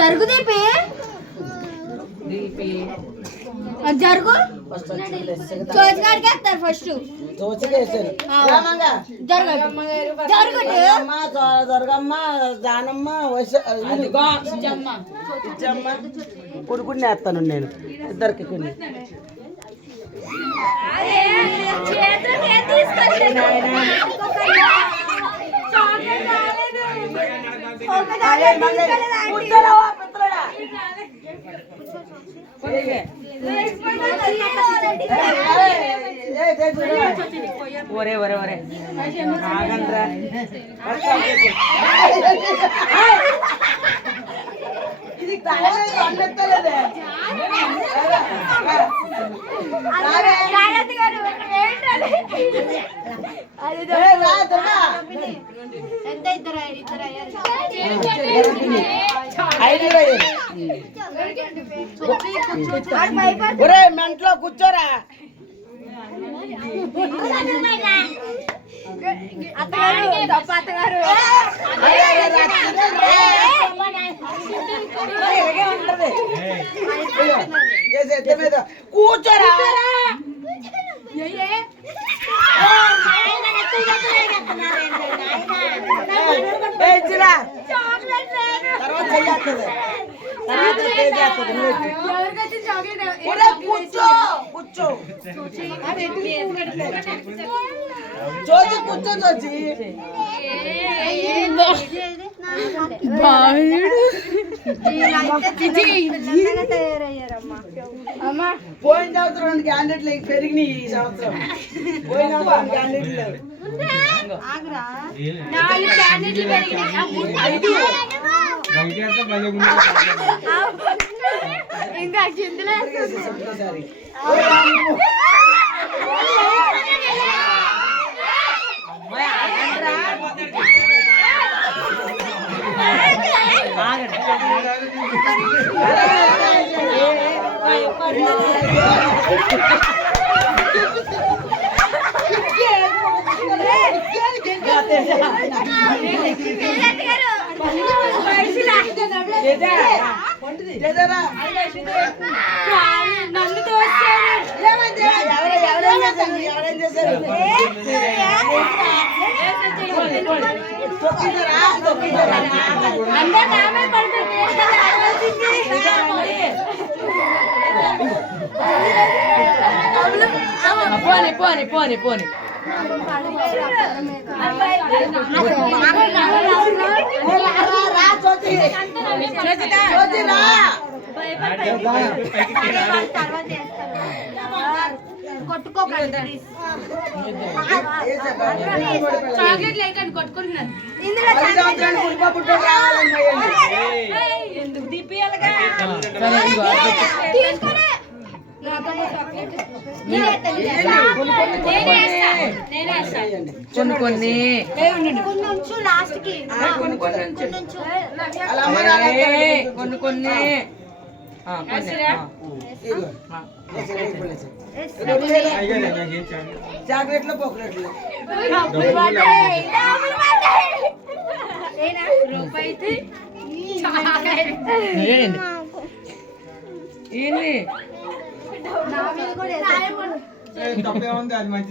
జరుగు జరుగు చోచుగాడికి వేస్తారు ఫస్ట్ దొరగమ్మ జానమ్మ కొడుకుని వేస్తాను నేను ఇద్దరికి కొన్ని ఒరే ఒరే ఒరే ఆగండ్రా ఇది అన్నెత్తలేదే ఒరే మెంట్లో కూర్చోరా కూర్చోరా కూర్చో కూర్చో చోచి కూర్చో చోచి పోయిన సంవత్సరం 2 క్యాండిడేట్లు పెరిగినాయి ఈ సంవత్సరం పోయిన సంవత్సరం క్యాండిడేట్లు ఇంకా చింతలే నన్ను ఎవరేం చేశారు పోని పోని పోని పోని చాక్లెట్ లేకండి కొట్టుకుంటున్నాను ఎందుకు తీపియాలిగా కొన్ని లాస్ట్ కి కొన్ని కొన్ని చాక్లెట్లు పొక్లెట్లు ఏంటి తప్పే ఉంది అది మంచి